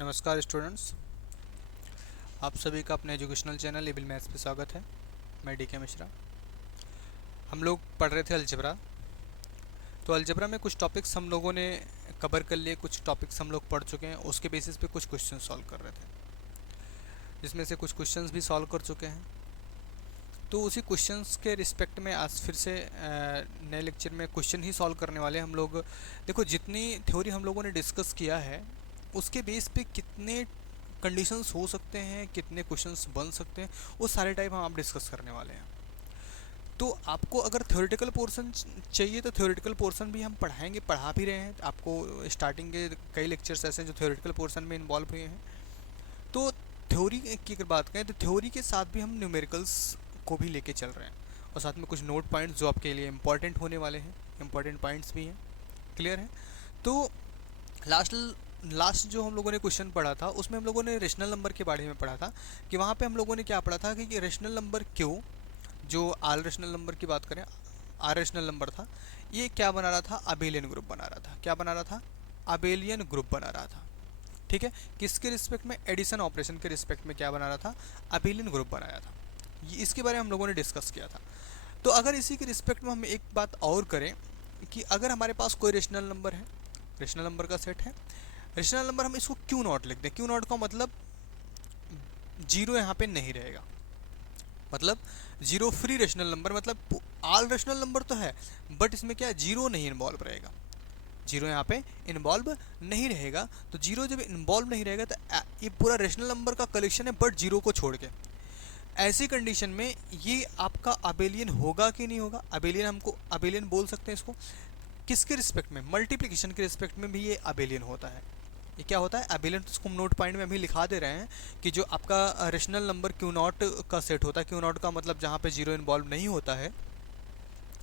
नमस्कार स्टूडेंट्स, आप सभी का अपने एजुकेशनल चैनल एबल मैथ्स पे स्वागत है। मैं डी के मिश्रा। हम लोग पढ़ रहे थे अलजेब्रा। तो अलजेब्रा में कुछ टॉपिक्स हम लोगों ने कवर कर लिए, कुछ टॉपिक्स हम लोग पढ़ चुके हैं। उसके बेसिस पे कुछ क्वेश्चन सॉल्व कर रहे थे, जिसमें से कुछ क्वेश्चंस भी सॉल्व कर चुके हैं। तो उसी क्वेश्चंस के रिस्पेक्ट में आज फिर से नए लेक्चर में क्वेश्चन ही सॉल्व करने वाले हम लोग। देखो, जितनी थ्योरी हम लोगों ने डिस्कस किया है उसके बेस पे कितने कंडीशंस हो सकते हैं, कितने क्वेश्चंस बन सकते हैं, वो सारे टाइप हम आप डिस्कस करने वाले हैं। तो आपको अगर थ्योरेटिकल पोर्शन चाहिए तो थ्योरेटिकल पोर्शन भी हम पढ़ाएंगे, पढ़ा भी रहे हैं आपको। स्टार्टिंग के कई लेक्चर्स ऐसे हैं जो थ्योरेटिकल पोर्शन में इन्वॉल्व हुए हैं। तो थ्योरी की अगर बात करें तो थ्योरी के साथ भी हम न्यूमेरिकल्स को भी लेके चल रहे हैं, और साथ में कुछ नोट पॉइंट्स जो आपके लिए इंपॉर्टेंट होने वाले हैं, इंपॉर्टेंट पॉइंट्स भी हैं। क्लियर है? तो लास्ट लास्ट जो हम लोगों ने क्वेश्चन पढ़ा था उसमें हम लोगों ने रेशनल नंबर के बारे में पढ़ा था। कि वहाँ पे हम लोगों ने क्या पढ़ा था कि रेशनल नंबर क्यों, जो आल रेशनल नंबर की बात करें, आर रेशनल नंबर था, ये क्या बना रहा था? अबेलियन ग्रुप बना रहा था। क्या बना रहा था? अबेलियन ग्रुप बना रहा था। ठीक है, किसके रिस्पेक्ट में? एडिशन ऑपरेशन के रिस्पेक्ट में क्या बना रहा था? अबेलियन ग्रुप बनाया था। ये इसके बारे में हम लोगों ने डिस्कस किया था। तो अगर इसी के रिस्पेक्ट में हम एक बात और करें कि अगर हमारे पास कोई रेशनल नंबर है, रेशनल नंबर का सेट है, रेशनल नंबर हम इसको क्यू नॉट लिख दें। क्यू नॉट का मतलब जीरो यहाँ पे नहीं रहेगा, मतलब जीरो फ्री रेशनल नंबर, मतलब आल रेशनल नंबर तो है बट इसमें क्या जीरो नहीं इन्वॉल्व रहेगा। जीरो यहाँ पे इन्वॉल्व नहीं रहेगा। तो जीरो जब इन्वॉल्व नहीं रहेगा तो ये पूरा रेशनल नंबर का कलेक्शन है बट जीरो को छोड़ के। ऐसी कंडीशन में ये आपका अबेलियन होगा कि नहीं होगा? अबेलियन, हमको अबेलियन बोल सकते हैं इसको। किसके रिस्पेक्ट में? मल्टीप्लिकेशन के रिस्पेक्ट में भी ये अबेलियन होता है। ये क्या होता है? अबेलियन। तो इसको हम नोट पॉइंट में अभी लिखा दे रहे हैं कि जो आपका रेशनल नंबर क्यू नॉट का सेट होता है, क्यू नॉट का मतलब जहाँ पे जीरो इन्वॉल्व नहीं होता है,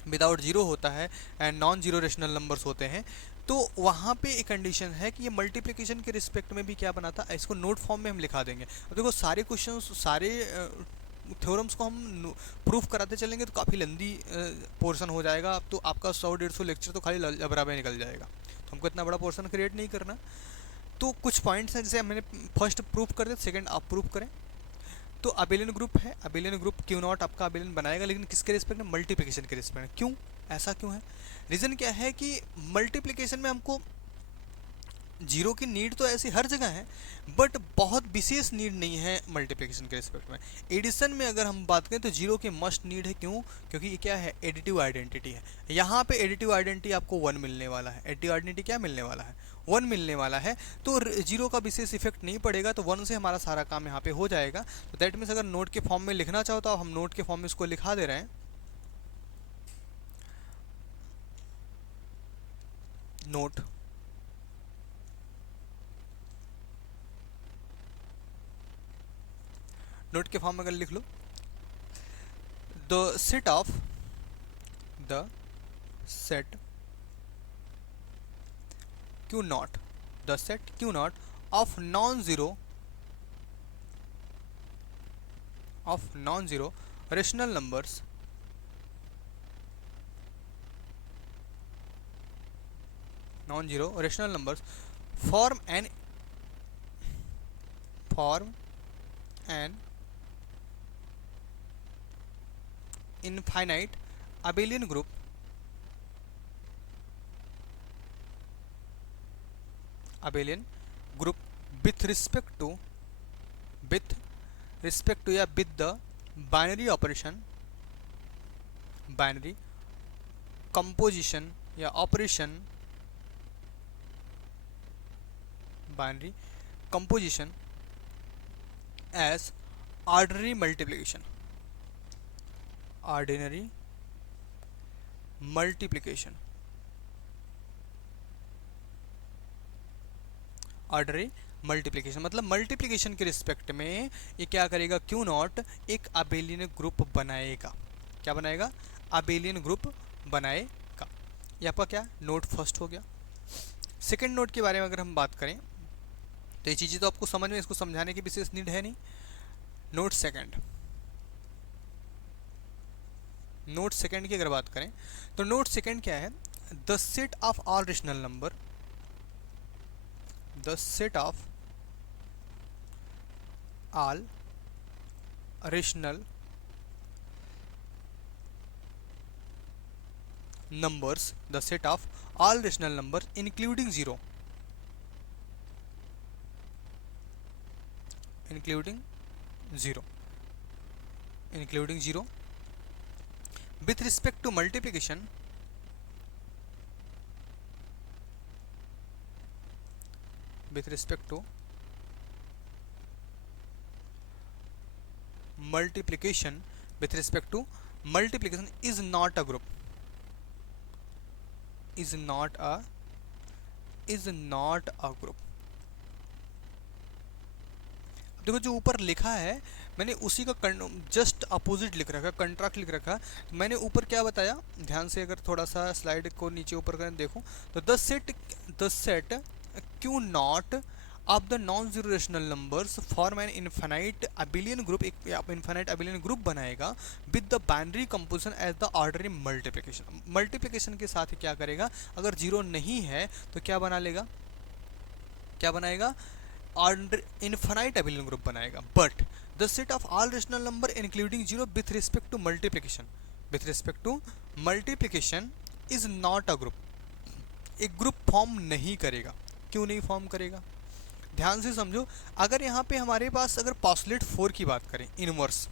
विदाउट जीरो होता है and non zero rational numbers होते हैं, तो वहाँ पे एक कंडीशन है कि ये मल्टीप्लिकेशन के रिस्पेक्ट में भी क्या बना था। इसको नोट फॉर्म में हम लिखा देंगे। अब देखो, सारे क्वेश्चंस, सारे थ्योरम्स को हम प्रूफ कराते चलेंगे तो काफ़ी लंबी पोर्शन हो जाएगा। अब तो आपका 100-150 लेक्चर तो खाली अलजेब्रा में निकल जाएगा, तो हमको इतना बड़ा पोर्शन क्रिएट नहीं करना। तो कुछ पॉइंट्स हैं, जैसे मैंने फर्स्ट प्रूफ कर दिया, सेकंड आप प्रूफ करें। तो अबेलियन ग्रुप है, अबेलियन ग्रुप क्यू नॉट आपका अबेलियन बनाएगा, लेकिन किसके रिस्पेक्ट में? मल्टीप्लिकेशन के रिस्पेक्ट में। क्यों? ऐसा क्यों है? रीज़न क्या है कि मल्टीप्लिकेशन में हमको जीरो की नीड तो ऐसी हर जगह है बट बहुत विशेष नीड नहीं है मल्टीप्लिकेशन के रिस्पेक्ट में। एडिशन में अगर हम बात करें तो जीरो की मस्ट नीड है। क्यों? क्योंकि ये क्या है? एडिटिव आइडेंटिटी है। यहाँ पे एडिटिव आइडेंटिटी आपको 1 मिलने वाला है। एडिटिव आइडेंटिटी क्या मिलने वाला है? 1 मिलने वाला है। तो जीरो का विशेष इफेक्ट नहीं पड़ेगा, तो 1 से हमारा सारा काम यहाँ पे हो जाएगा। तो दैट मीन्स अगर नोट के फॉर्म में लिखना चाहो तो हम नोट के फॉर्म में इसको लिखा दे रहे हैं। नोट नोट के फॉर्म में अगर लिख लो, the set of the set Q naught, the set Q naught of non-zero rational numbers form an infinite abelian group with respect to या with the binary operation, binary composition या operation, binary composition as ordinary multiplication, ordinary multiplication, ordinary multiplication. मतलब multiplication के respect में ये क्या करेगा? Q not एक abelian group बनाएगा। क्या बनाएगा? अबेलियन ग्रुप बनाएगा। ये आपका क्या? नोट फर्स्ट हो गया। सेकंड नोट के बारे में अगर हम बात करें तो ये चीज़ें तो आपको समझ में, इसको समझाने की विशेष नीड है नहीं। नोट सेकंड की अगर बात करें तो नोट सेकंड क्या है? The set of all rational number, the set of all rational numbers, the set of all rational numbers including 0, including 0, including 0 with respect to multiplication, with respect to multiplication, with respect to multiplication is not a group, is not a group. देखो जो ऊपर लिखा है मैंने उसी का just opposite लिख रखा है, कंट्राक्ट लिख रखा है. मैंने ऊपर क्या बताया, ध्यान से अगर थोड़ा सा स्लाइड को नीचे ऊपर कर देखो तो the set Q naught of the non zero rational numbers form an infinite abelian group, एक इनफाइनाइट अबिलियन ग्रुप बनाएगा with the binary composition as the ordinary multiplication. Multiplication के साथ क्या करेगा, अगर जीरो नहीं है तो क्या बना लेगा, क्या बनाएगा, इनफाइनाइट अबिलियन ग्रुप बनाएगा. But the set of all rational number including zero with respect to multiplication, with respect to multiplication is not a group, एक ग्रुप फॉर्म नहीं करेगा. क्यों नहीं फॉर्म करेगा, ध्यान से समझो. अगर यहाँ पे हमारे पास अगर पॉस्टुलेट 4 की बात करें, इनवर्स,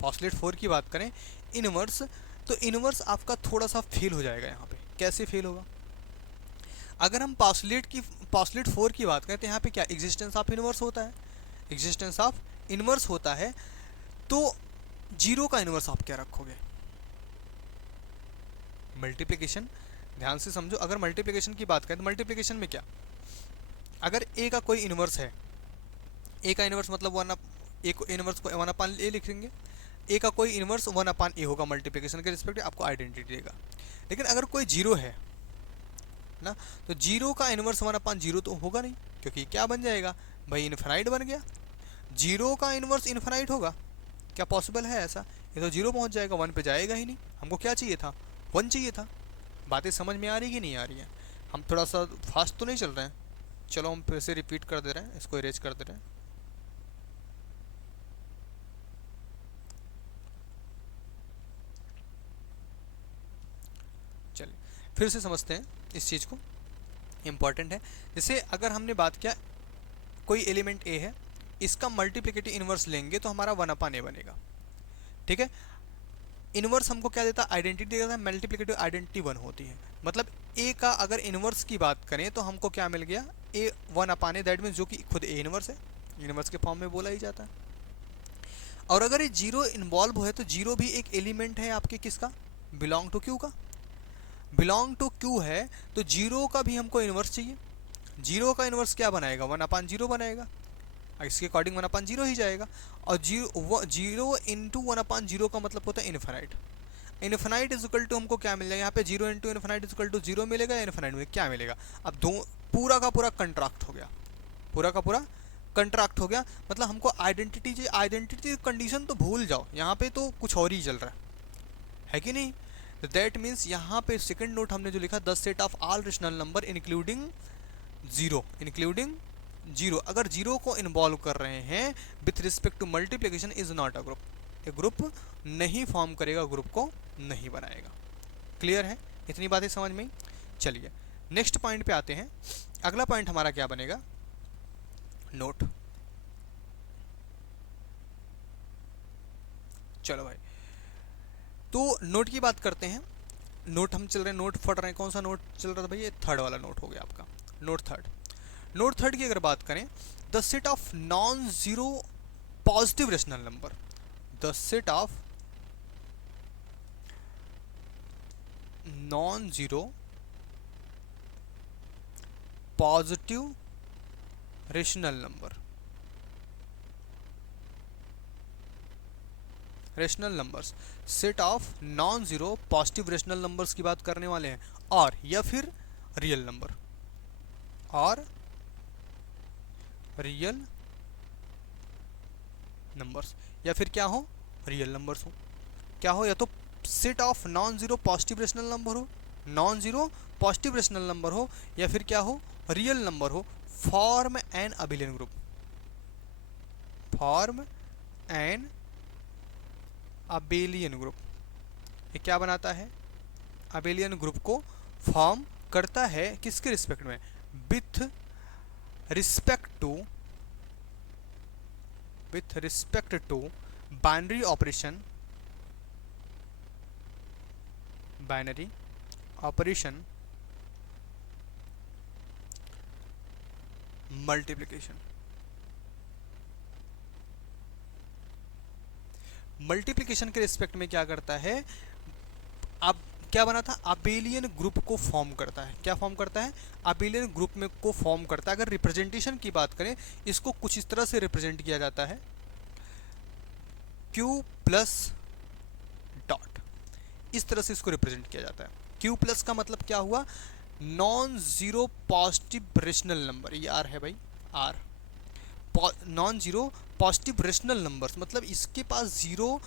पॉस्टुलेट 4 की बात करें इनवर्स, तो इनवर्स आपका थोड़ा सा फेल हो जाएगा. यहाँ पे कैसे फेल होगा, अगर हम पॉस्टुलेट 4 की बात करें तो यहाँ पे क्या एग्जिस्टेंस ऑफ इनवर्स होता है, एग्जिस्टेंस ऑफ इनवर्स होता है. तो जीरो का इनवर्स आप क्या रखोगे, मल्टीप्लिकेशन. ध्यान से समझो, अगर मल्टीप्लिकेशन की बात करें तो मल्टीप्लिकेशन में क्या, अगर ए का कोई इनवर्स है, ए का इनवर्स मतलब ए को इनवर्स को 1/a लिखेंगे, ए का कोई इनवर्स 1/a होगा मल्टीप्लिकेशन के रिस्पेक्ट, आपको आइडेंटिटी देगा. लेकिन अगर कोई जीरो है ना, तो जीरो का इनवर्स 1/0 तो होगा नहीं, क्योंकि क्या बन जाएगा भाई, इनफाइनाइट बन गया. जीरो का इनवर्स इनफाइनाइट होगा, क्या पॉसिबल है ऐसा, ये तो जीरो पहुंच जाएगा, 1 पे जाएगा ही नहीं. हमको क्या चाहिए था, 1 चाहिए था. बातें समझ में आ रही कि नहीं आ रही है, हम थोड़ा सा फास्ट तो नहीं चल रहे हैं. चलो हम फिर से रिपीट कर दे रहे हैं, इसको इरेज कर दे रहे हैं. चलिए फिर से समझते हैं इस चीज़ को, इम्पॉर्टेंट है. जैसे अगर हमने बात किया कोई एलिमेंट ए है, इसका मल्टीप्लिकेटिव इनवर्स लेंगे तो हमारा 1/a बनेगा. ठीक है, इनवर्स हमको क्या देता है, आइडेंटिटी देता है, मल्टीप्लिकेटिव आइडेंटिटी 1 होती है. मतलब ए का अगर इनवर्स की बात करें तो हमको क्या मिल गया, ए 1/a, दैट मीन्स जो कि खुद ए इनवर्स है, इनवर्स के फॉर्म में बोला ही जाता है. और अगर ये जीरो इन्वॉल्व है तो जीरो भी एक एलिमेंट है आपके किसका, बिलोंग टू क्यू का, बिलोंग टू क्यू है, तो जीरो का भी हमको इनवर्स चाहिए. जीरो का इनवर्स क्या बनाएगा, 1/0 बनाएगा, इसके अकॉर्डिंग 1/0 ही जाएगा. और जीरो इंटू 1/0 का मतलब होता है infinite. Infinite is equal to हमको क्या मिल जाएगा, यहाँ पे 0 into infinite is equal to 0 मिलेगा, या इनफाइनाइट में क्या मिलेगा. अब दो पूरा का पूरा कंट्रैक्ट हो गया, पूरा का पूरा कंट्रैक्ट हो गया. मतलब हमको आइडेंटिटी कंडीशन तो भूल जाओ, यहाँ पे तो कुछ और ही चल रहा है कि नहीं. तो दैट मीन्स यहाँ पे सेकंड नोट हमने जो लिखा, the set of all rational number including zero, including zero, अगर जीरो को इन्वॉल्व कर रहे हैं with respect to multiplication is not a group, एक ग्रुप नहीं फॉर्म करेगा, ग्रुप को नहीं बनाएगा. क्लियर है, इतनी बातें समझ में. चलिए नेक्स्ट पॉइंट पे आते हैं. अगला पॉइंट हमारा क्या बनेगा, नोट. चलो भाई, तो नोट की बात करते हैं. नोट हम चल रहे हैं, नोट पढ़ रहे हैं, कौन सा नोट चल रहा था भाई, ये थर्ड वाला नोट हो गया आपका, नोट थर्ड. नोट थर्ड की अगर बात करें, the set of non zero positive rational number, the set of non zero positive rational number, rational numbers, set of non zero positive rational numbers की बात करने वाले हैं, और या फिर रियल नंबर, और रियल नंबर्स, या फिर क्या हो, रियल नंबर्स हो. क्या हो, या तो set of non zero positive rational number हो, non zero positive rational number हो, या फिर क्या हो, रियल नंबर हो. Form an abelian group, form an abelian group. ये क्या बनाता है? अबेलियन ग्रुप को फॉर्म करता है किसके रिस्पेक्ट में? With respect to binary operation multiplication. Multiplication के रिस्पेक्ट में क्या करता है? अब क्या बना था? अबेलियन ग्रुप को फॉर्म करता है। क्या फॉर्म करता है? अबेलियन ग्रुप में को फॉर्म करता है। अगर रिप्रेजेंटेशन की बात करें, इसको कुछ इस तरह से रिप्रेजेंट किया जाता है, Q प्लस डॉट, इस तरह से इसको रिप्रेजेंट किया जाता है। Q प्लस का मतलब क्या हुआ? Non zero positive rational number, ये आर है भाई, R non zero positive rational numbers, मतलब इसके पास जीरो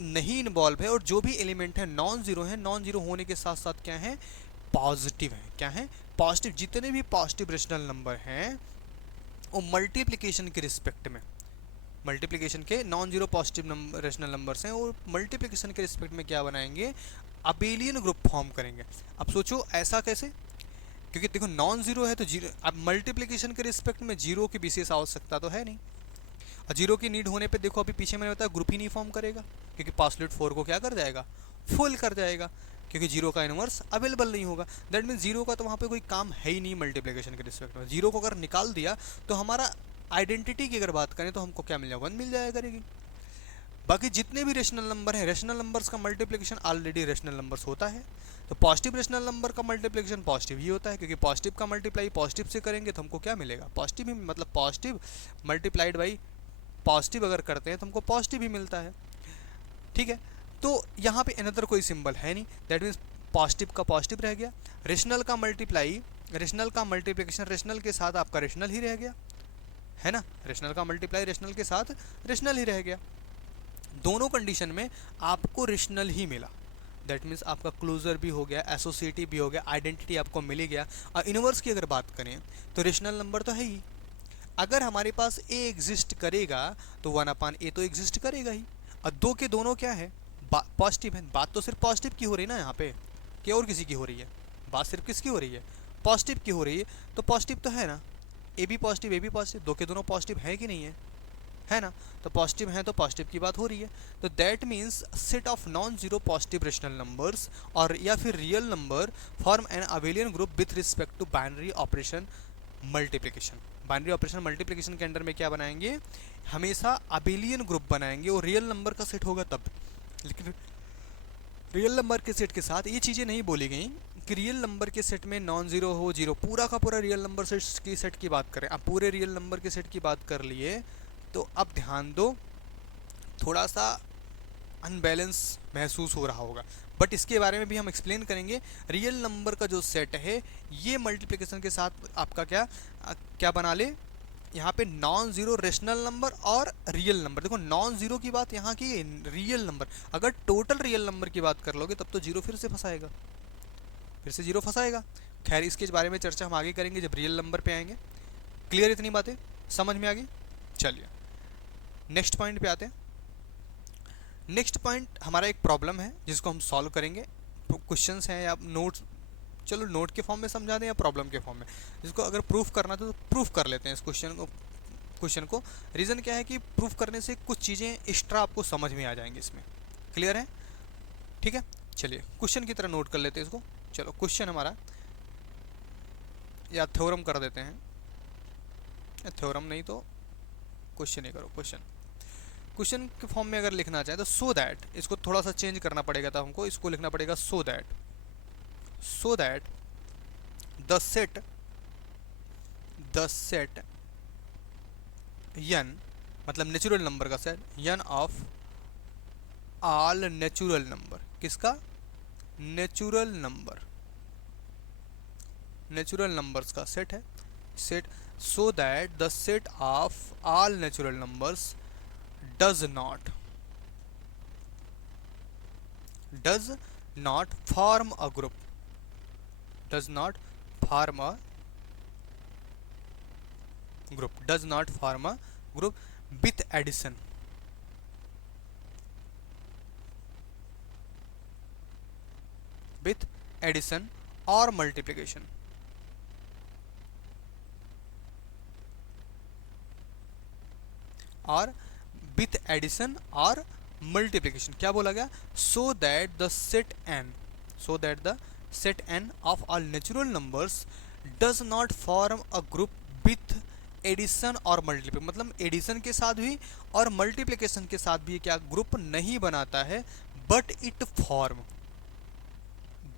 नहीं इन्वॉल्व है और जो भी एलिमेंट है नॉन जीरो है। नॉन जीरो होने के साथ साथ क्या है? पॉजिटिव है। क्या है? पॉजिटिव। जितने भी पॉजिटिव रेशनल नंबर हैं वो मल्टीप्लिकेशन के रिस्पेक्ट में, मल्टीप्लिकेशन के non zero positive rational numbers हैं, और मल्टीप्लिकेशन के रिस्पेक्ट में क्या बनाएंगे? अबेलियन ग्रुप फॉर्म करेंगे। अब सोचो ऐसा कैसे? क्योंकि देखो नॉन जीरो है तो जीरो, अब मल्टीप्लिकेशन के रिस्पेक्ट में जीरो की विशेष आवश्यकता तो है नहीं, और जीरो की नीड होने पे देखो अभी पीछे मैंने बताया ग्रुप ही नहीं फॉर्म करेगा, क्योंकि पासलेट 4 को क्या कर जाएगा? फुल कर जाएगा, क्योंकि जीरो का इनवर्स अवेलेबल नहीं होगा। दैट मीन्स जीरो का तो वहाँ पे कोई काम है ही नहीं मल्टीप्लिकेशन के रिस्पेक्ट में। जीरो को अगर निकाल दिया तो हमारा आइडेंटिटी की अगर बात करें तो हमको क्या मिल जाएगा? 1 मिल जाएगा करेगी। बाकी जितने भी रेशनल नंबर हैं, रेशनल नंबर्स का मल्टीप्लिकेशन ऑलरेडी रेशनल नंबर्स होता है, तो पॉजिटिव रेशनल नंबर का मल्टीप्लिकेशन पॉजिटिव ही होता है, क्योंकि पॉजिटिव का मल्टीप्लाई पॉजिटिव से करेंगे तो हमको क्या मिलेगा? पॉजिटिव ही, मतलब पॉजिटिव मल्टीप्लाइड बाई पॉजिटिव अगर करते हैं तो हमको पॉजिटिव ही मिलता है। ठीक है, तो यहाँ पे अनदर कोई सिंबल है नहीं, दैट मीन्स पॉजिटिव का पॉजिटिव रह गया। रेशनल का मल्टीप्लाई, रेशनल का मल्टीप्लिकेशन रेशनल के साथ आपका रेशनल ही रह गया, है ना? रेशनल का मल्टीप्लाई रेशनल के साथ रेशनल ही रह गया। दोनों कंडीशन में आपको रेशनल ही मिला, दैट मीन्स आपका क्लोजर भी हो गया, एसोसिएटिव भी हो गया, आइडेंटिटी आपको मिल ही गया। और इनवर्स की अगर बात करें तो रेशनल नंबर तो है ही, अगर हमारे पास ए एग्जिस्ट करेगा तो 1/a तो एग्जिस्ट करेगा ही, और दो के दोनों क्या है? पॉजिटिव है। बात तो सिर्फ पॉजिटिव की हो रही है ना यहाँ पे, कि और किसी की हो रही है? बात सिर्फ किसकी हो रही है? पॉजिटिव की हो रही है। तो पॉजिटिव तो है ना, ए भी पॉजिटिव, दो के दोनों पॉजिटिव है कि नहीं है ना? तो पॉजिटिव है तो पॉजिटिव की बात हो रही है। तो that means set of non zero positive rational numbers और या फिर real number form an abelian group with respect to binary operation multiplication. Binary operation multiplication के अंडर में क्या बनाएंगे? हमेशा अबेलियन ग्रुप बनाएंगे, और रियल नंबर का सेट होगा तब। लेकिन रियल नंबर के सेट के साथ ये चीज़ें नहीं बोली गई कि रियल नंबर के सेट में नॉन जीरो हो, जीरो, पूरा का पूरा रियल नंबर सेट की सेट की बात करें। अब पूरे रियल नंबर के सेट की बात कर लिए तो अब ध्यान दो, थोड़ा सा अनबैलेंस महसूस हो रहा होगा, बट इसके बारे में भी हम एक्सप्लेन करेंगे। रियल नंबर का जो सेट है ये मल्टीप्लिकेशन के साथ आपका क्या बना ले? यहाँ पे नॉन जीरो रेशनल नंबर और रियल नंबर। देखो नॉन जीरो की बात यहाँ की, रियल नंबर, अगर टोटल रियल नंबर की बात कर लोगे तब तो जीरो फिर से फंसाएगा, फिर से जीरो फंसाएगा। खैर इसके बारे में चर्चा हम आगे करेंगे जब रियल नंबर पे आएंगे। क्लियर? इतनी बातें समझ में आ गई? चलिए नेक्स्ट पॉइंट पे आते हैं। नेक्स्ट पॉइंट हमारा एक प्रॉब्लम है जिसको हम सॉल्व करेंगे। क्वेश्चंस हैं या नोट्स, चलो नोट के फॉर्म में समझा दें या प्रॉब्लम के फॉर्म में, जिसको अगर प्रूफ करना तो प्रूफ कर लेते हैं इस क्वेश्चन को। रीज़न क्या है कि प्रूफ करने से कुछ चीज़ें एक्स्ट्रा आपको समझ में आ जाएंगी इसमें। क्लियर है? ठीक है, चलिए क्वेश्चन की तरह नोट कर लेते हैं इसको। चलो क्वेश्चन हमारा, या थ्योरम कर देते हैं, या थ्योरम नहीं तो क्वेश्चन ही करो। क्वेश्चन के फॉर्म में अगर लिखना चाहे तो सो दैट, इसको थोड़ा सा चेंज करना पड़ेगा, तो हमको इसको लिखना पड़ेगा सो दैट द सेट n, मतलब नेचुरल नंबर का set n of all natural number. किसका? नेचुरल नंबर्स का सेट है। Set so that the set of all natural numbers does not form a group, does not form a group with addition, with addition और multiplication. और with addition और multiplication क्या बोला गया? So that the set N, so that the set N of all natural numbers does not form a group with addition और multiplication, मतलब addition के साथ भी और मल्टीप्लिकेशन के साथ भी क्या ग्रुप नहीं बनाता है, but it form,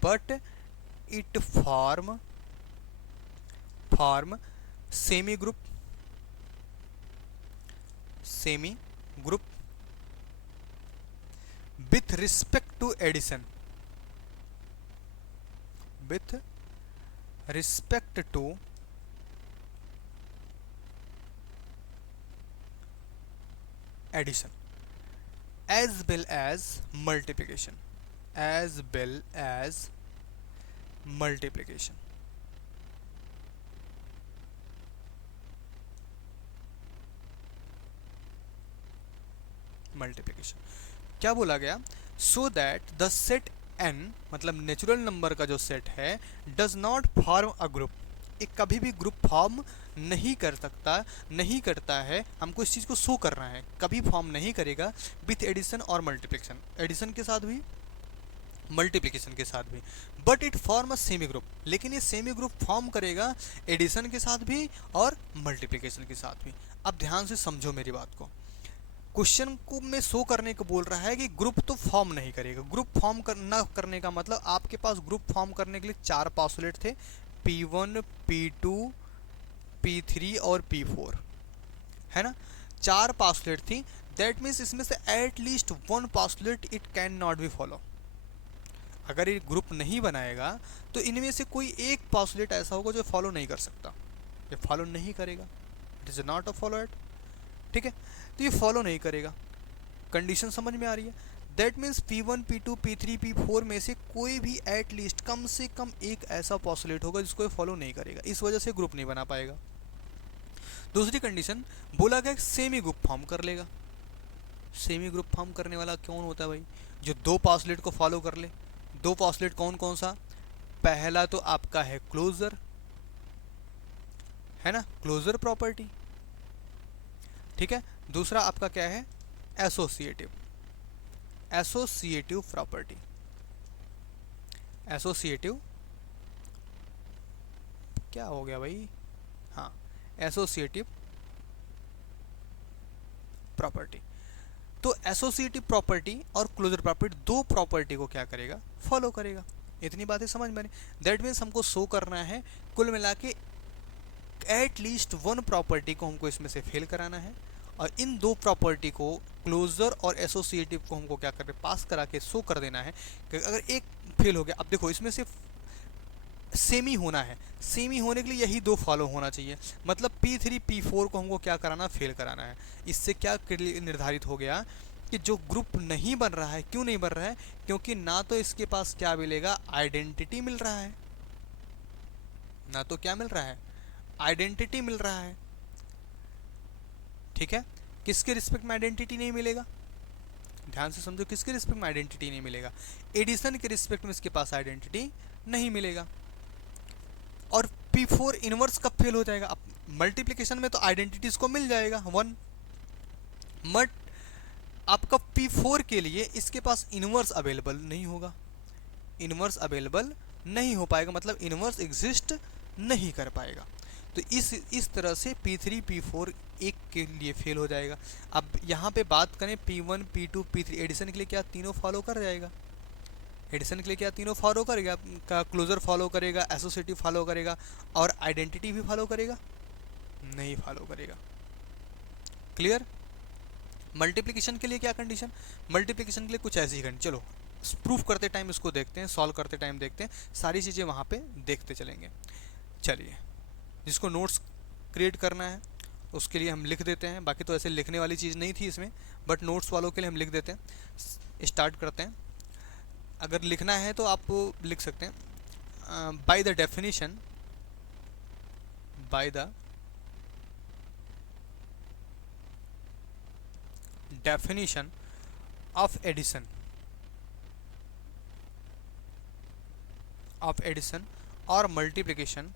but it form semi group, semi group with respect to addition, with respect to addition as well as multiplication, as well as multiplication। Multiplication क्या बोला गया? So that the set N, मतलब natural number का जो set है, does not form a group, एक कभी भी ग्रुप फॉर्म नहीं कर सकता, नहीं करता है। हमको इस चीज़ को शो करना है, कभी फॉर्म नहीं करेगा विथ एडिशन और मल्टीप्लिकेशन, एडिशन के साथ भी मल्टीप्लिकेशन के साथ भी, but it form a semi group, लेकिन ये सेमी ग्रुप फॉर्म करेगा एडिशन के साथ भी और मल्टीप्लिकेशन के साथ भी। अब ध्यान से समझो मेरी बात को, क्वेश्चन को में शो करने को बोल रहा है कि ग्रुप तो फॉर्म नहीं करेगा। ग्रुप फॉर्म न करने का मतलब आपके पास ग्रुप फॉर्म करने के लिए 4 पॉस्टुलेट थे, P1, P2, P3 और P4, है ना, 4 पॉस्टुलेट थी। दैट मीन्स इसमें से at least 1 postulate it can not be follow. अगर ये ग्रुप नहीं बनाएगा तो इनमें से कोई एक पॉस्टुलेट ऐसा होगा जो फॉलो नहीं कर सकता, ये फॉलो नहीं करेगा, it is not a follow it, ठीक है। तो ये फॉलो नहीं करेगा, कंडीशन समझ में आ रही है? That means P1, P2, P3, P4 में से कोई भी एट लीस्ट कम से कम एक ऐसा पॉस्टुलेट होगा जिसको ये फॉलो नहीं करेगा, इस वजह से ग्रुप नहीं बना पाएगा। दूसरी कंडीशन बोला गया सेमी ग्रुप फॉर्म कर लेगा। सेमी ग्रुप फॉर्म करने वाला कौन होता है भाई? जो 2 पॉस्टुलेट को फॉलो कर ले। 2 पॉस्टुलेट कौन कौन सा? पहला तो आपका है क्लोजर, है ना, क्लोजर प्रॉपर्टी, ठीक है। दूसरा आपका क्या है? एसोसिएटिव, एसोसिएटिव प्रॉपर्टी, एसोसिएटिव क्या हो गया भाई? हाँ, एसोसिएटिव प्रॉपर्टी। तो एसोसिएटिव प्रॉपर्टी और क्लोजर प्रॉपर्टी, 2 प्रॉपर्टी को क्या करेगा? फॉलो करेगा। इतनी बातें समझ में आ रही? दैट मीन्स हमको शो करना है कुल मिला के एट लीस्ट 1 प्रॉपर्टी को हमको इसमें से फेल कराना है, और इन 2 प्रॉपर्टी को क्लोजर और एसोसिएटिव को हमको क्या करना है? पास करा के शो कर देना है कि अगर एक फेल हो गया, अब देखो इसमें से सेमी होना है, सेमी होने के लिए यही 2 फॉलो होना चाहिए, मतलब P3, P4 को हमको क्या कराना? फेल कराना है। इससे क्या निर्धारित हो गया कि जो ग्रुप नहीं बन रहा है, क्यों नहीं बन रहा है? क्योंकि ना तो इसके पास क्या मिलेगा? आइडेंटिटी मिल रहा है, ना तो क्या मिल रहा है? आइडेंटिटी मिल रहा है, ठीक है। किसके रिस्पेक्ट में आइडेंटिटी नहीं मिलेगा? ध्यान से समझो, किसके रिस्पेक्ट में आइडेंटिटी नहीं मिलेगा? एडिशन के रिस्पेक्ट में इसके पास आइडेंटिटी नहीं मिलेगा। और P4 इनवर्स कब फेल हो जाएगा? अब मल्टीप्लिकेशन में तो आइडेंटिटीज को मिल जाएगा 1, बट आपका P4 के लिए इसके पास इनवर्स अवेलेबल नहीं होगा, इनवर्स अवेलेबल नहीं हो पाएगा, मतलब इनवर्स एग्जिस्ट नहीं कर पाएगा। तो इस तरह से P3, P4 एक के लिए फेल हो जाएगा। अब यहाँ पे बात करें P1, P2, P3 एडिशन के लिए क्या तीनों फॉलो कर जाएगा? एडिशन के लिए क्या तीनों फॉलो करेगा? का क्लोजर फॉलो करेगा, एसोसिएटिव फॉलो करेगा, और आइडेंटिटी भी फॉलो करेगा? नहीं फॉलो करेगा। क्लियर? मल्टीप्लिकेशन के लिए क्या कंडीशन? मल्टीप्लिकेशन के लिए कुछ ऐसी कंडीशन, चलो प्रूफ करते टाइम इसको देखते हैं, सॉल्व करते टाइम देखते हैं, सारी चीज़ें वहाँ पे देखते चलेंगे। चलिए, जिसको नोट्स क्रिएट करना है उसके लिए हम लिख देते हैं, बाकी तो ऐसे लिखने वाली चीज़ नहीं थी इसमें, बट नोट्स वालों के लिए हम लिख देते हैं। स्टार्ट करते हैं। अगर लिखना है तो आप लिख सकते हैं, by the definition, by the definition of addition और multiplication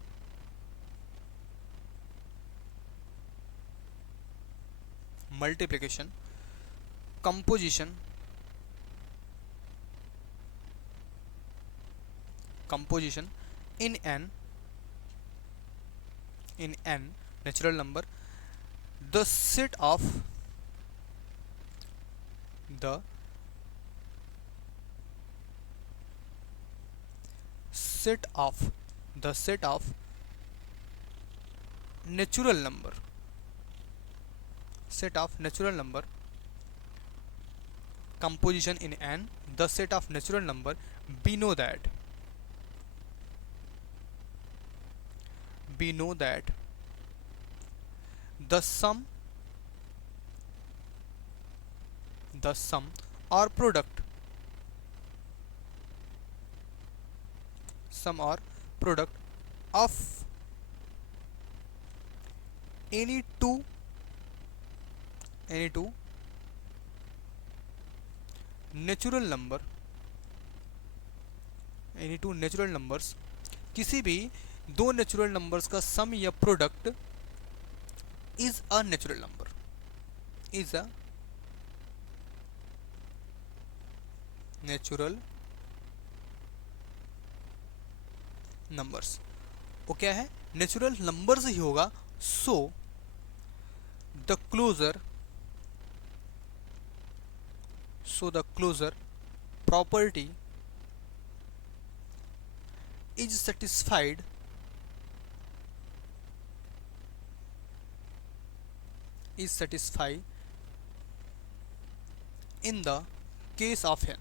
composition in an natural number, the set of natural number composition in an the set of natural number, we know that the sum or product of any two natural numbers, किसी भी दो natural numbers का sum या product is a natural numbers. वो क्या है? Natural numbers ही होगा। So the closure property is satisfied in the case of n,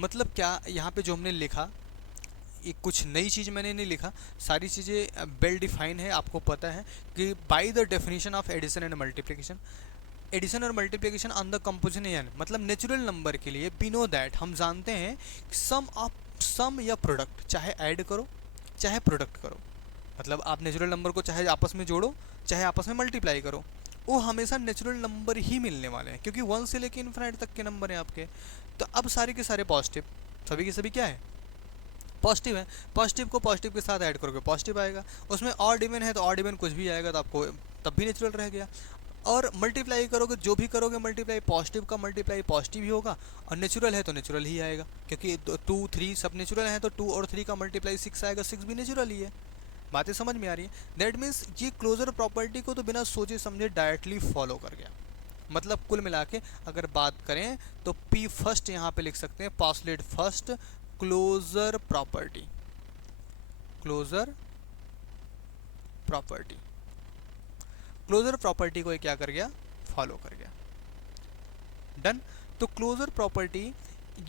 मतलब क्या यहाँ पे जो हमने लिखा, ये कुछ नई चीज़ मैंने नहीं लिखा, सारी चीज़ें वेल डिफाइन है। आपको पता है कि by the definition of addition and multiplication, addition और multiplication on the composition N, मतलब नेचुरल नंबर के लिए वी नो दैट, हम जानते हैं सम या प्रोडक्ट, चाहे ऐड करो चाहे प्रोडक्ट करो, मतलब आप नेचुरल नंबर को चाहे आपस में जोड़ो चाहे आपस में मल्टीप्लाई करो, वो हमेशा नेचुरल नंबर ही मिलने वाले हैं, क्योंकि 1 से लेकर इन्फिनिट तक के नंबर हैं आपके। तो अब सारे के सारे पॉजिटिव, सभी के सभी क्या है? पॉजिटिव है। पॉजिटिव को पॉजिटिव के साथ ऐड करोगे पॉजिटिव आएगा, उसमें ऑड इवन है तो ऑड इवन कुछ भी आएगा तो आपको तब भी नेचुरल रह गया। और मल्टीप्लाई करोगे, जो भी करोगे मल्टीप्लाई, पॉजिटिव का मल्टीप्लाई पॉजिटिव ही होगा, और नेचुरल है तो नेचुरल ही आएगा, क्योंकि 2 3 सब नेचुरल है, तो 2 और 3 का मल्टीप्लाई 6 आएगा, 6 भी नेचुरल ही है। बातें समझ में आ रही है? दैट मीन्स ये क्लोजर प्रॉपर्टी को तो बिना सोचे समझे डायरेक्टली फॉलो कर गया। मतलब कुल मिला के अगर बात करें तो P फर्स्ट यहाँ पे लिख सकते हैं, postulate first closure property, closure property को क्या कर गया? फॉलो कर गया। डन। तो क्लोजर प्रॉपर्टी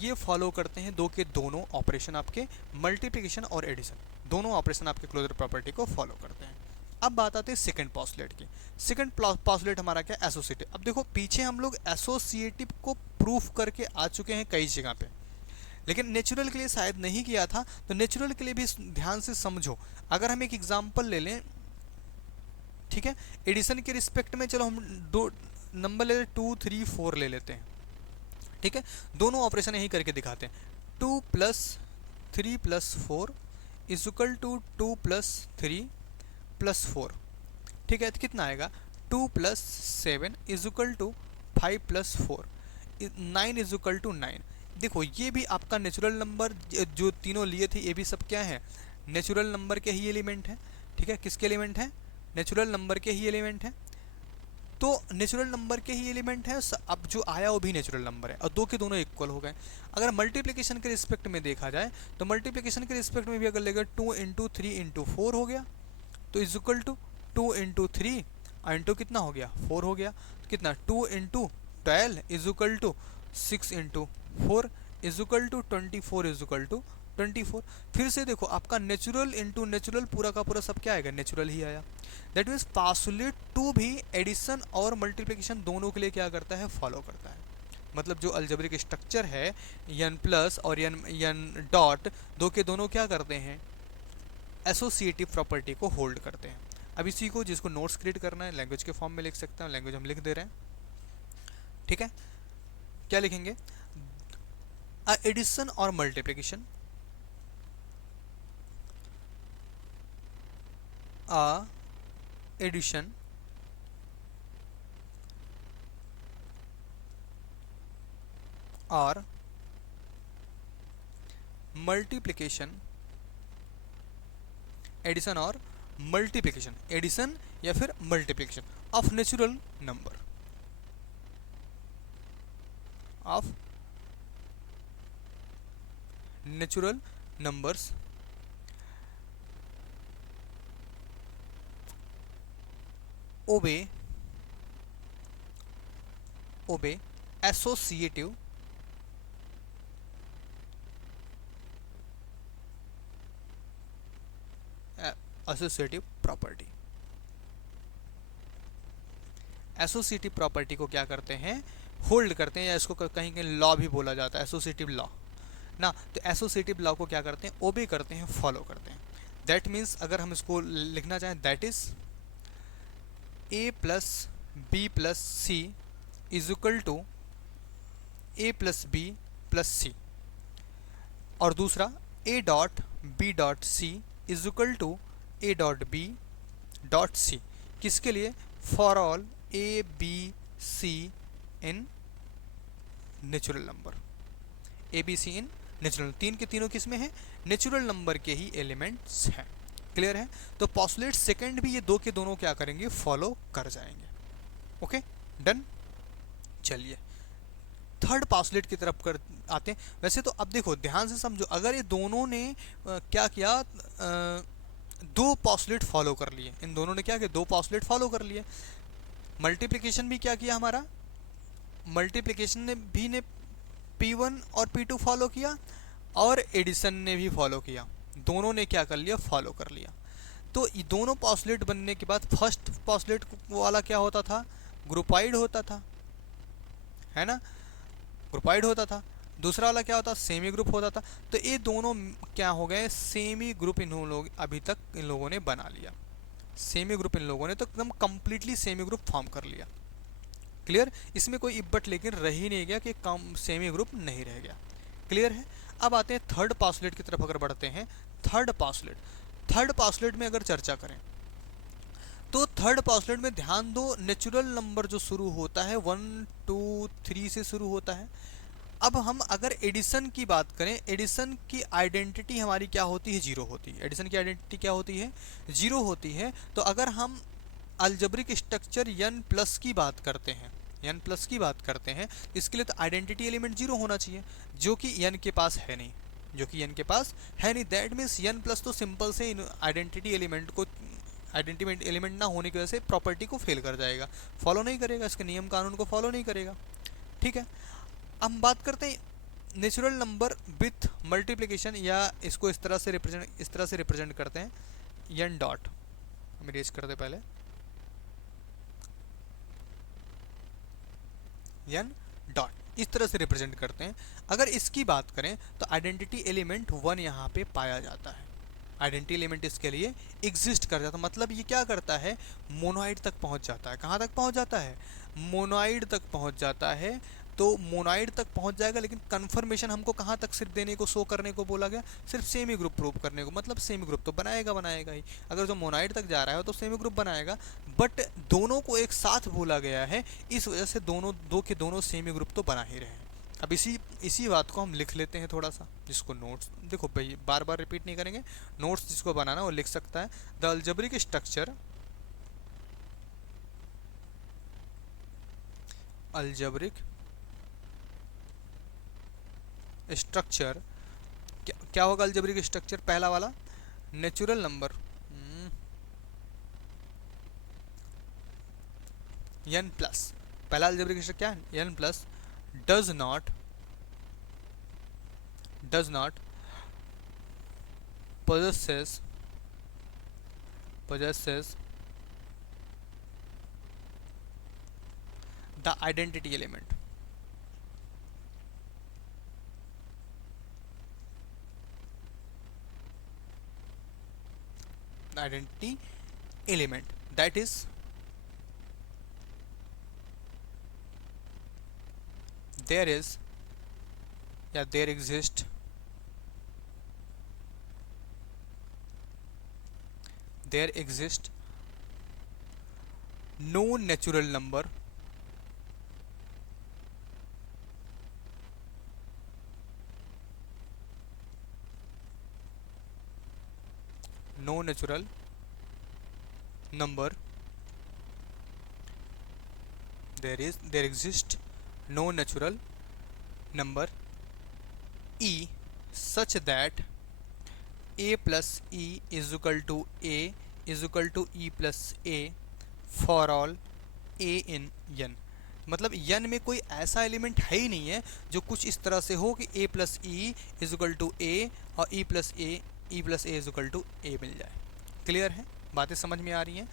ये फॉलो करते हैं दो के दोनों ऑपरेशन, आपके मल्टीप्लिकेशन और एडिशन, दोनों ऑपरेशन आपके क्लोजर प्रॉपर्टी को फॉलो करते हैं। अब बात आती है सेकंड पॉस्टुलेट की। सेकंड पॉस्टुलेट हमारा क्या? एसोसिएटिव। अब देखो पीछे हम लोग एसोसिएटिव को प्रूफ करके आ चुके हैं कई जगह पे, लेकिन नेचुरल के लिए शायद नहीं किया था, तो नेचुरल के लिए भी ध्यान से समझो। अगर हम एक एग्जांपल ले लें, ठीक है, एडिशन के रिस्पेक्ट में, चलो हम दो नंबर ले लें, 2 3 4 ले लेते हैं, ठीक है, दोनों ऑपरेशन यही करके दिखाते हैं। 2 + 3 + 4 इज इक्वल टू 2 + 3 + 4, ठीक है, तो कितना आएगा? 2 + 7 is equal to 5 + 4, 9 is equal to 9। देखो ये भी आपका नेचुरल नंबर जो तीनों लिए थे, ये भी सब क्या है? नेचुरल नंबर के ही एलिमेंट है, ठीक है। किसके एलिमेंट है? नेचुरल नंबर के ही एलिमेंट है। तो नेचुरल नंबर के ही एलिमेंट है, अब जो आया वो भी नेचुरल नंबर है, और दो के दोनों इक्वल हो गए। अगर मल्टीप्लिकेशन के रिस्पेक्ट में देखा जाए तो मल्टीप्लिकेशन के रिस्पेक्ट में भी अगर लेगा 2 × 3 × 4 हो गया, तो इज इक्वल टू 2 × 3 इंटू कितना हो गया? 4 हो गया। तो कितना? 2 × 12 is equal to 6 × 4 is equal to 24 is equal to 24। फिर से देखो आपका नेचुरल इंटू नेचुरल पूरा का पूरा सब क्या आएगा? नेचुरल ही आया। दैट मीन्स पॉस्टुलेट 2 भी एडिशन और मल्टीप्लिकेशन दोनों के लिए क्या करता है? फॉलो करता है। मतलब जो अलजेब्रिक स्ट्रक्चर है n प्लस और n डॉट, दो के दोनों क्या करते हैं, एसोसिएटिव प्रॉपर्टी को होल्ड करते हैं। अब इसी को, जिसको नोट्स क्रिएट करना है लैंग्वेज के फॉर्म में लिख सकते हैं, लैंग्वेज हम लिख दे रहे हैं, ठीक है। क्या लिखेंगे, अ एडिशन और मल्टीप्लिकेशन, अ एडिशन और मल्टीप्लिकेशन, एडिशन और मल्टीप्लिकेशन, एडिशन या फिर multiplication of natural number, of natural numbers obey associative property. Associative property को क्या करते हैं, होल्ड करते हैं, या इसको कहीं कहीं लॉ भी बोला जाता है, एसोसिएटिव लॉ ना। तो एसोसिएटिव लॉ को क्या करते हैं, ओबे करते हैं, फॉलो करते हैं। दैट मीन्स अगर हम इसको लिखना चाहें, that is A plus B plus C is equal to A plus B plus C, और दूसरा A dot B dot C is equal to A dot B dot C, किसके लिए, for all A B C in natural number, A B C in natural, तीन के तीनों किस में है, नेचुरल नंबर के ही एलिमेंट्स हैं। क्लियर है। तो पॉस्टुलेट सेकंड भी ये दो के दोनों क्या करेंगे, फॉलो कर जाएंगे। Okay done. चलिए थर्ड पॉस्टुलेट की तरफ कर आते हैं। वैसे तो अब देखो ध्यान से समझो, अगर ये दोनों ने क्या किया, दो पॉस्टुलेट फॉलो कर लिए, इन दोनों ने क्या किया, दो पॉस्टुलेट फॉलो कर लिए। मल्टीप्लिकेशन भी क्या किया हमारा, मल्टीप्लिकेशन ने P1 और P2 फॉलो किया, और एडिशन ने भी फॉलो किया, दोनों ने क्या कर लिया, फॉलो कर लिया। तो ये दोनों पॉस्टुलेट बनने के बाद फर्स्ट पॉस्टुलेट वाला क्या होता था, ग्रुपाइड होता था, है ना, ग्रुपाइड होता था। दूसरा वाला क्या होता, सेमी ग्रुप होता था। तो ये दोनों क्या हो गए, सेमी ग्रुप इन लोग अभी तक इन लोगों ने बना लिया, सेमी ग्रुप इन लोगों ने तो एकदम कंप्लीटली सेमी ग्रुप फॉर्म कर लिया। क्लियर, इसमें कोई इब्बट लेकिन रह ही नहीं गया कि कम सेमी ग्रुप नहीं रह गया। क्लियर है। अब आते हैं थर्ड पॉस्टुलेट की तरफ अगर बढ़ते हैं। थर्ड पॉस्टुलेट में अगर चर्चा करें तो थर्ड पॉस्टुलेट में ध्यान दो, नेचुरल नंबर जो शुरू होता है 1 2 3 से शुरू होता है। अब हम अगर एडिशन की बात करें, एडिशन की आइडेंटिटी हमारी क्या होती है, जीरो होती है। एडिशन की आइडेंटिटी क्या होती है, जीरो होती है। तो अगर हम अलजेब्रिक स्ट्रक्चर n प्लस की बात करते हैं, n प्लस की बात करते हैं, इसके लिए तो आइडेंटिटी एलिमेंट जीरो होना चाहिए, जो कि n के पास है नहीं, जो कि n के पास है नहीं। दैट मीन्स n प्लस तो सिंपल से आइडेंटिटी एलिमेंट को, आइडेंटिटी एलिमेंट ना होने की वजह से प्रॉपर्टी को फेल कर जाएगा, फॉलो नहीं करेगा, इसके नियम कानून को फॉलो नहीं करेगा। ठीक है। अब हम बात करते हैं नेचुरल नंबर विथ मल्टीप्लिकेशन, या इसको इस तरह से रिप्रेजेंट करते हैं n डॉट, हम इरेज करते पहले n डॉट, इस तरह से रिप्रेजेंट करते हैं। अगर इसकी बात करें तो आइडेंटिटी एलिमेंट 1 यहाँ पे पाया जाता है, आइडेंटिटी एलिमेंट इसके लिए एग्जिस्ट कर जाता है। मतलब ये क्या करता है, मोनोइड तक पहुंच जाता है। कहाँ तक पहुंच जाता है, मोनोइड तक पहुंच जाता है। तो मोनोइड तक पहुंच जाएगा, लेकिन कंफर्मेशन हमको कहाँ तक सिर्फ देने को, शो करने को बोला गया, सिर्फ सेमी ग्रुप प्रूव करने को। मतलब सेमी ग्रुप तो बनाएगा ही, अगर जो मोनोइड तक जा रहा है तो सेमी ग्रुप बनाएगा। बट दोनों को एक साथ बोला गया है, इस वजह से दो के दोनों सेमी ग्रुप तो बना ही रहे हैं। अब इसी बात को हम लिख लेते हैं थोड़ा सा, जिसको नोट्स, देखो भाई बार बार रिपीट नहीं करेंगे, नोट्स जिसको बनाना वो लिख सकता है। The algebraic structure, algebraic structure क्या होगा, अलजेब्रिक स्ट्रक्चर पहला वाला, नेचुरल नंबर n प्लस, पहला अलजेब्रिक स्ट्रक्चर क्या है, n plus does not possesses the identity element, identity element, that is there is, yeah, there exist no natural number no natural number there exists no natural number e such that a plus e is equal to a is equal to e plus a for all A in N. मतलब N में कोई ऐसा element है ही नहीं है जो कुछ इस तरह से हो कि A plus E is equal to A और E plus A is equal to A मिल जाए। क्लियर है, बातें समझ में आ रही हैं?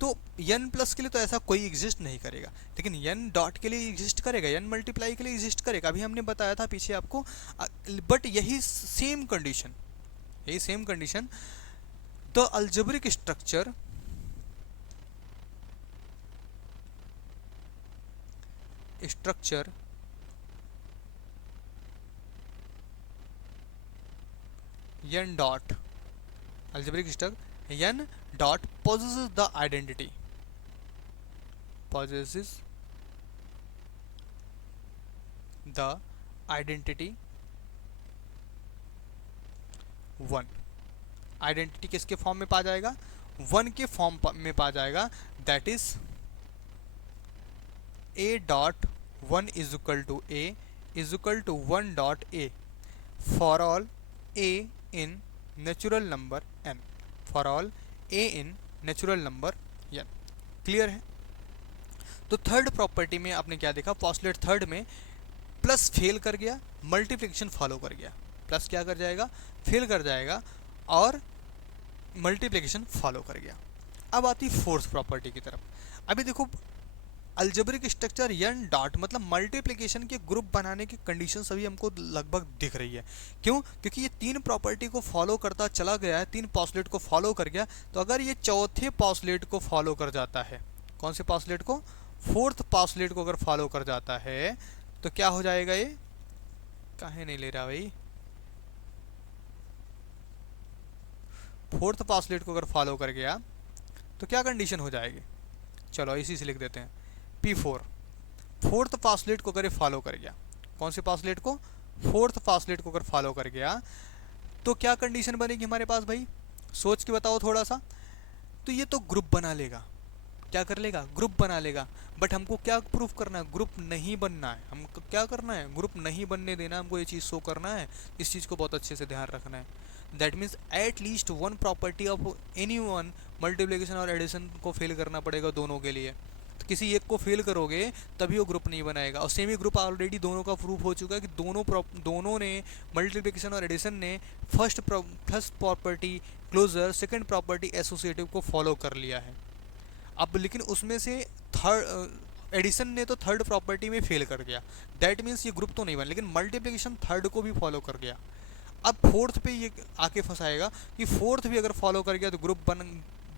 तो यन प्लस के लिए तो ऐसा कोई एग्जिस्ट नहीं करेगा, लेकिन यन डॉट के लिए एग्जिस्ट करेगा, यन मल्टीप्लाई के लिए एग्जिस्ट करेगा। अभी हमने बताया था पीछे आपको, बट यही same condition the algebraic structure n dot algebraic structure n dot possesses the identity 1। Identity किसके फॉर्म में पा जाएगा? 1 के फॉर्म में पा जाएगा, that is a dot 1 is equal to a is equal to 1 dot a for all a in natural number n, for all a in natural number n। Clear है? तो थर्ड प्रॉपर्टी में आपने क्या देखा? Postulate third में plus fail कर गया, multiplication follow कर गया। प्लस क्या कर जाएगा? फेल कर जाएगा और मल्टीप्लिकेशन फॉलो कर गया। अब आती फोर्थ प्रॉपर्टी की तरफ। अभी देखो, अलजेब्रिक स्ट्रक्चर n डॉट मतलब मल्टीप्लिकेशन के ग्रुप बनाने की कंडीशन सभी हमको लगभग दिख रही है। क्यों? क्योंकि ये तीन प्रॉपर्टी को फॉलो करता चला गया है, तीन पॉस्टुलेट को फॉलो कर गया। तो अगर ये चौथे पॉस्टुलेट को फॉलो कर जाता है, कौन से पॉस्टुलेट को? फोर्थ पॉस्टुलेट को अगर फॉलो कर जाता है तो क्या हो जाएगा? ये काहे नहीं ले रहा भाई? फोर्थ पॉस्टुलेट को अगर फॉलो कर गया तो क्या कंडीशन हो जाएगी? चलो इसी से लिख देते हैं, P4। फोर्थ पॉस्टुलेट को अगर फॉलो कर गया, कौन से पॉस्टुलेट को? फोर्थ पॉस्टुलेट को अगर फॉलो कर गया तो क्या कंडीशन बनेगी हमारे पास भाई? सोच के बताओ थोड़ा सा। तो ये तो ग्रुप बना लेगा। क्या कर लेगा? ग्रुप बना लेगा। बट हमको क्या प्रूफ करना है? ग्रुप नहीं बनना है। हमको क्या करना है? ग्रुप नहीं बनने देना, हमको ये चीज़ शो करना है। इस चीज़ को बहुत अच्छे से ध्यान रखना है। That means at least one property of any one multiplication और एडिशन को फेल करना पड़ेगा दोनों के लिए। तो किसी एक को फेल करोगे तभी वो ग्रुप नहीं बनाएगा। और सेमी ग्रुप ऑलरेडी दोनों का प्रूफ हो चुका है कि दोनों ने मल्टीप्लिकेशन और एडिशन ने first property closure, second property associative को फॉलो कर लिया है। अब लेकिन उसमें से थर्ड एडिशन ने तो थर्ड प्रॉपर्टी में फेल कर गया, दैट मीन्स ये ग्रुप तो नहीं बना, लेकिन मल्टीप्लिकेशन थर्ड को भी फॉलो कर गया। अब फोर्थ पे ये आके फंसाएगा कि फोर्थ भी अगर फॉलो कर गया तो ग्रुप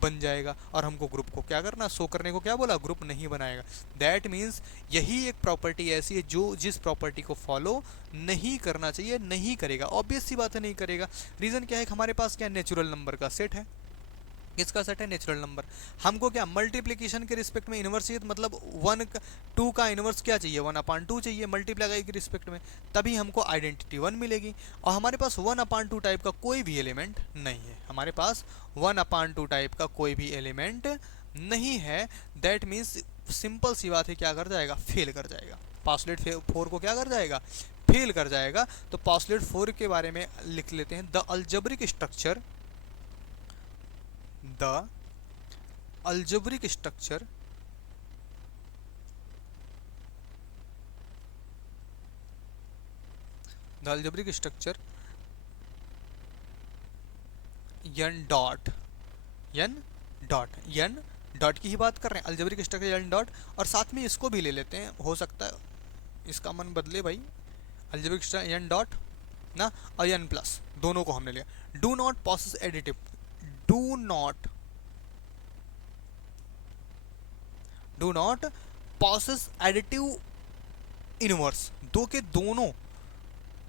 बन जाएगा, और हमको ग्रुप को क्या करना? शो करने को क्या बोला? ग्रुप नहीं बनाएगा। दैट मीन्स यही एक प्रॉपर्टी ऐसी है जो जिस प्रॉपर्टी को फॉलो नहीं करना चाहिए, नहीं करेगा। ऑब्वियस सी बात है, नहीं करेगा। रीज़न क्या है? हमारे पास क्या नेचुरल नंबर का सेट है। किसका सेट है? Natural number. हमको क्या मल्टीप्लिकेशन के रिस्पेक्ट में इन्वर्स चाहिए, मतलब 2 का इन्वर्स क्या चाहिए? 1/2 चाहिए मल्टीप्लाई के रिस्पेक्ट में, तभी हमको आइडेंटिटी 1 मिलेगी। और हमारे पास 1/2 टाइप का कोई भी एलिमेंट नहीं है। हमारे पास 1/2 टाइप का कोई भी एलिमेंट नहीं है। दैट मीन्स सिंपल सी बात है, क्या कर जाएगा? फेल कर जाएगा। पॉस्टुलेट 4 को क्या कर जाएगा? फेल कर जाएगा। तो पॉस्टुलेट 4 के बारे में लिख लेते हैं, the algebraic structure the algebraic structure n dot की ही बात कर रहे हैं, अलजेब्रिक स्ट्रक्चर n डॉट। और साथ में इसको भी ले लेते हैं, हो सकता है इसका मन बदले भाई। अलजेब्रिक स्ट्रक्चर n डॉट ना और n प्लस, दोनों को हमने लिया। Do not possess additive, do not possess additive inverse, दो के दोनों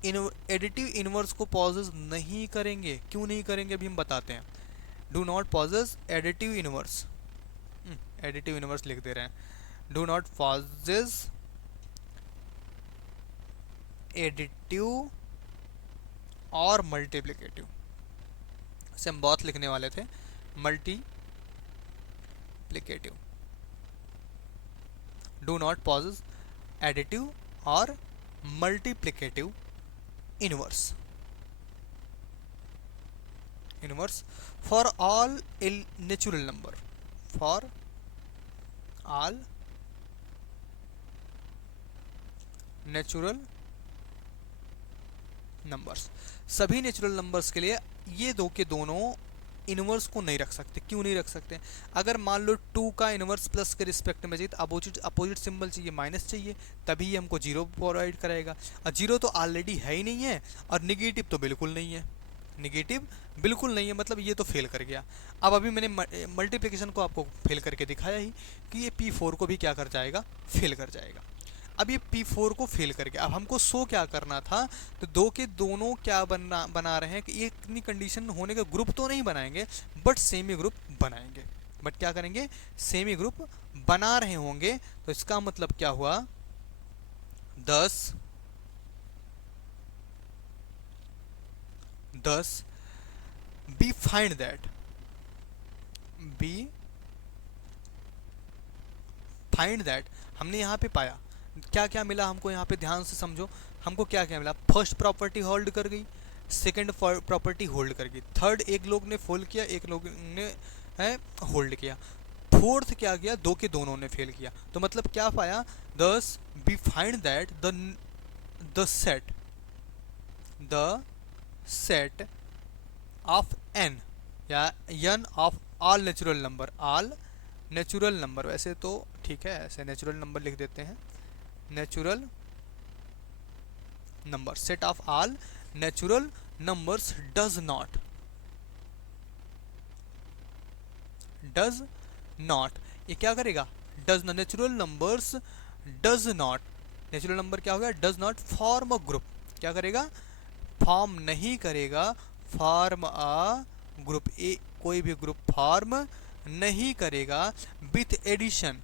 एडिटिव इनवर्स को पॉसेस नहीं करेंगे। क्यों नहीं करेंगे अभी हम बताते हैं। Do not possess additive inverse, additive inverse लिख दे रहे हैं। डू नॉट पॉसेस एडिटिव और मल्टीप्लिकेटिव, से हम बहुत लिखने वाले थे, multiplicative. Do not possess additive और multiplicative inverse for all natural number, for all natural numbers, सभी नेचुरल नंबर्स के लिए ये दो के दोनों इनवर्स को नहीं रख सकते। क्यों नहीं रख सकते? अगर मान लो 2 का इनवर्स प्लस के रिस्पेक्ट में चाहिए तो अपोजिट सिंबल चाहिए, माइनस चाहिए, तभी ये हमको जीरो प्रोवाइड करेगा। और जीरो तो ऑलरेडी है ही नहीं है, और निगेटिव तो बिल्कुल नहीं है, निगेटिव बिल्कुल नहीं है, मतलब ये तो फेल कर गया। अब अभी मैंने मल्टीप्लिकेशन को आपको फेल करके दिखाया ही कि ये P4 को भी क्या कर जाएगा, फेल कर जाएगा। अब ये P4 को फेल कर गया। अब हमको शो क्या करना था, तो दो के दोनों क्या बना रहे हैं कि ये इतनी कंडीशन होने का ग्रुप तो नहीं बनाएंगे, बट सेमी ग्रुप बनाएंगे। बट क्या करेंगे, सेमी ग्रुप बना रहे होंगे। तो इसका मतलब क्या हुआ, 10 बी फाइंड दैट, हमने यहाँ पे पाया क्या क्या मिला हमको, यहाँ पे ध्यान से समझो। हमको क्या क्या मिला, फर्स्ट प्रॉपर्टी होल्ड कर गई, सेकंड प्रॉपर्टी होल्ड कर गई, थर्ड एक लोग ने फोल्ड किया, एक लोग ने होल्ड किया, फोर्थ क्या किया, दो के दोनों ने फेल किया। तो मतलब क्या पाया, 10 be find that the set of n या n of all natural number, वैसे तो ठीक है, ऐसे नेचुरल नंबर लिख देते हैं, natural number, set of all natural numbers does not, ये क्या करेगा, natural numbers does not, natural number क्या होगा, does not form a group, क्या करेगा, फॉर्म नहीं करेगा, फॉर्म अ ग्रुप, कोई भी ग्रुप फॉर्म नहीं करेगा, विथ एडिशन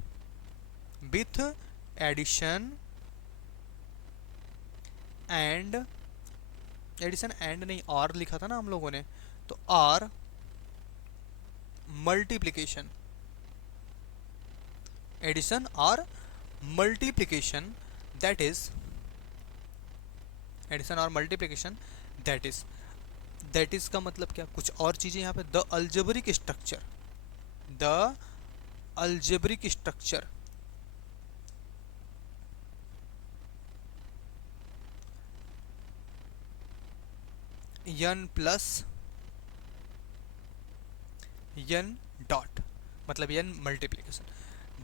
एंड नहीं, और लिखा था ना हम लोगों ने, तो और मल्टीप्लिकेशन, एडिशन और मल्टीप्लिकेशन, दैट इज एडिशन और मल्टीप्लिकेशन, दैट इज का मतलब क्या, कुछ और चीजें यहाँ पे, the algebraic structure n plus n dot, मतलब n मल्टीप्लिकेशन,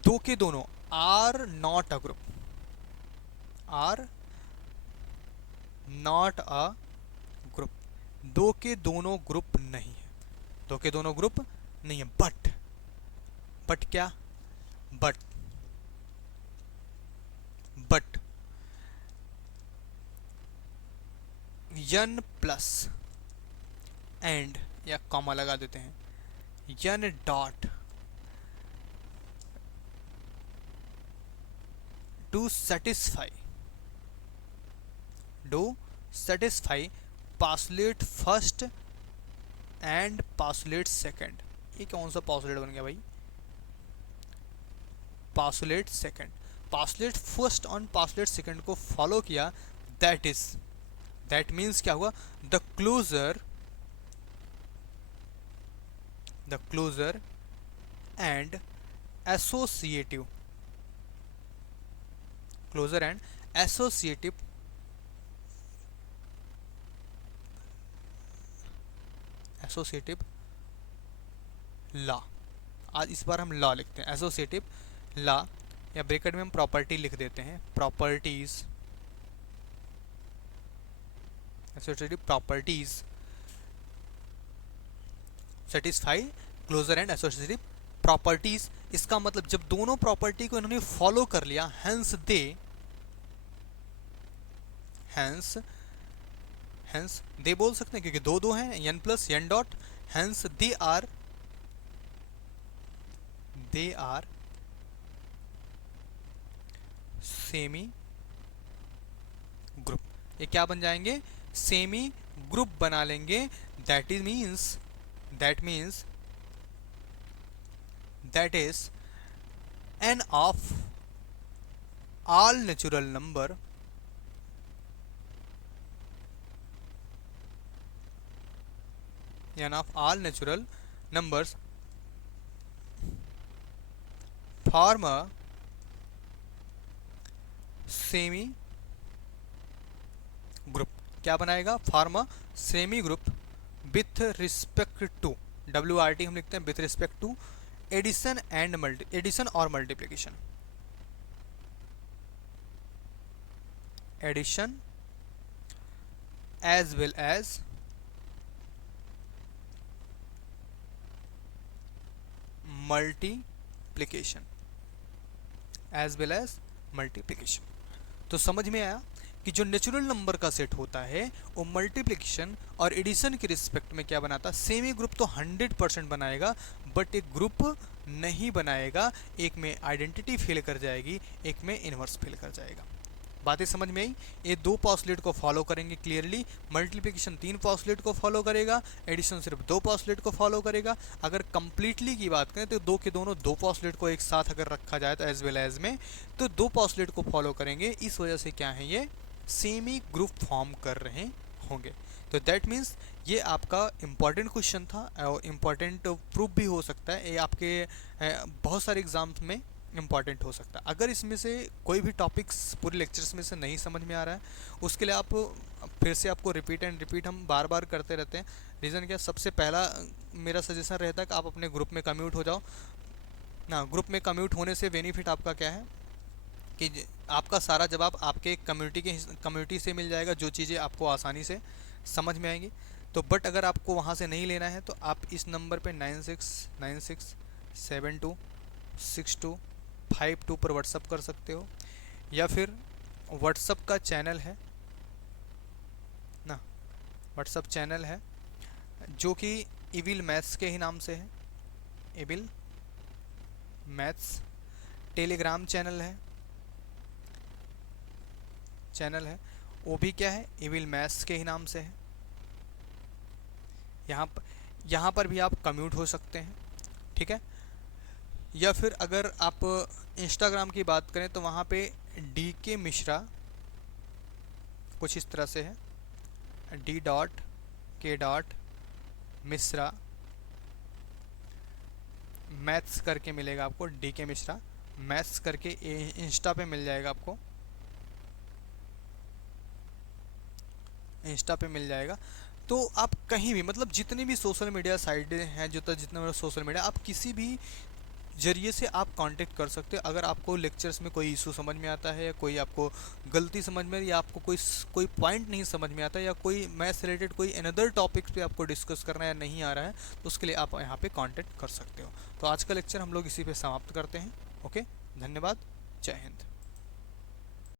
दो के दोनों आर नॉट अ ग्रुप, दो के दोनों ग्रुप नहीं है, बट क्या, बट n प्लस एंड, या कॉमा लगा देते हैं, n dot to satisfy postulate first and postulate second. ये कौन सा पासुलेट बन गया भाई, पासुलेट सेकंड, पासुलेट फर्स्ट और पासुलेट सेकंड को फॉलो किया, दैट मीन्स क्या हुआ, the closer and associative law, आज इस बार हम लॉ लिखते हैं, एसोसिएटिव लॉ, या ब्रैकेट में हम प्रॉपर्टी लिख देते हैं, associative properties satisfy closer and associative properties. इसका मतलब जब दोनों प्रॉपर्टी को इन्होंने फॉलो कर लिया, हेंस दे बोल सकते हैं, क्योंकि दो दो हैं, n plus n dot, hence they are semi group. ये क्या बन जाएंगे? सेमी ग्रुप बना लेंगे। That is n of all natural number numbers form a semi group। क्या बनाएगा? form a semi group with respect to, WRT हम लिखते हैं with respect to एडिशन और multiplication, addition as well as multiplication, तो समझ में आया कि जो नेचुरल नंबर का सेट होता है वो मल्टीप्लिकेशन और एडिशन के रिस्पेक्ट में क्या बनाता है? सेमी ग्रुप तो 100% बनाएगा, बट एक ग्रुप नहीं बनाएगा। एक में आइडेंटिटी फेल कर जाएगी, एक में इनवर्स फेल कर जाएगा। बातें समझ में आई? ये दो पॉस्टुलेट को फॉलो करेंगे क्लियरली। मल्टीप्लिकेशन 3 पॉस्टुलेट को फॉलो करेगा, एडिशन सिर्फ 2 पॉस्टुलेट को फॉलो करेगा। अगर कंप्लीटली की बात करें तो दो के दोनों 2 पॉस्टुलेट को एक साथ अगर रखा जाए तो एज वेल एज में तो 2 पॉस्टुलेट को फॉलो करेंगे। इस वजह से क्या है, ये सेमी ग्रुप फॉर्म कर रहे होंगे। तो दैट मीन्स ये आपका इम्पॉर्टेंट क्वेश्चन था और इम्पॉर्टेंट प्रूफ भी हो सकता है। ये आपके बहुत सारे एग्जाम्स में इम्पॉर्टेंट हो सकता है। अगर इसमें से कोई भी टॉपिक्स पूरे लेक्चर्स में से नहीं समझ में आ रहा है, उसके लिए आप फिर से आपको रिपीट एंड रिपीट हम बार बार करते रहते हैं। रीज़न क्या? सबसे पहला मेरा सजेशन रहता है कि आप अपने ग्रुप में कम्यूट हो जाओ ना। ग्रुप में कम्यूट होने से बेनिफिट आपका क्या है कि आपका सारा जवाब आपके कम्युनिटी से मिल जाएगा, जो चीज़ें आपको आसानी से समझ में आएंगी। तो बट अगर आपको वहाँ से नहीं लेना है तो आप इस नंबर पे 9696726252 पर व्हाट्सअप कर सकते हो, या फिर व्हाट्सअप का चैनल है ना, व्हाट्सअप चैनल है जो कि इविल मैथ्स के ही नाम से है, इविल मैथ्स। टेलीग्राम चैनल है वो भी क्या है, इविल मैथ्स के ही नाम से है। यहाँ पर भी आप कम्यूट हो सकते हैं, ठीक है। या फिर अगर आप इंस्टाग्राम की बात करें तो वहाँ पे DK मिश्रा कुछ इस तरह से है, D.K. मिश्रा मैथ्स करके मिलेगा आपको, DK मिश्रा मैथ्स करके इंस्टा पे मिल जाएगा आपको, इंस्टा पे मिल जाएगा। तो आप कहीं भी मतलब जितने भी सोशल मीडिया साइट हैं, जितना सोशल मीडिया, आप किसी भी जरिए से आप कांटेक्ट कर सकते हो। अगर आपको लेक्चर्स में कोई इशू समझ में आता है, या कोई आपको गलती समझ में, या आपको कोई पॉइंट नहीं समझ में आता, या कोई मैथ्स रिलेटेड कोई अनदर टॉपिक्स पे आपको डिस्कस करना है, नहीं आ रहा है, तो उसके लिए आप यहाँ पे कांटेक्ट कर सकते हो। तो आज का लेक्चर हम लोग इसी पे समाप्त करते हैं। ओके, धन्यवाद, जय हिंद।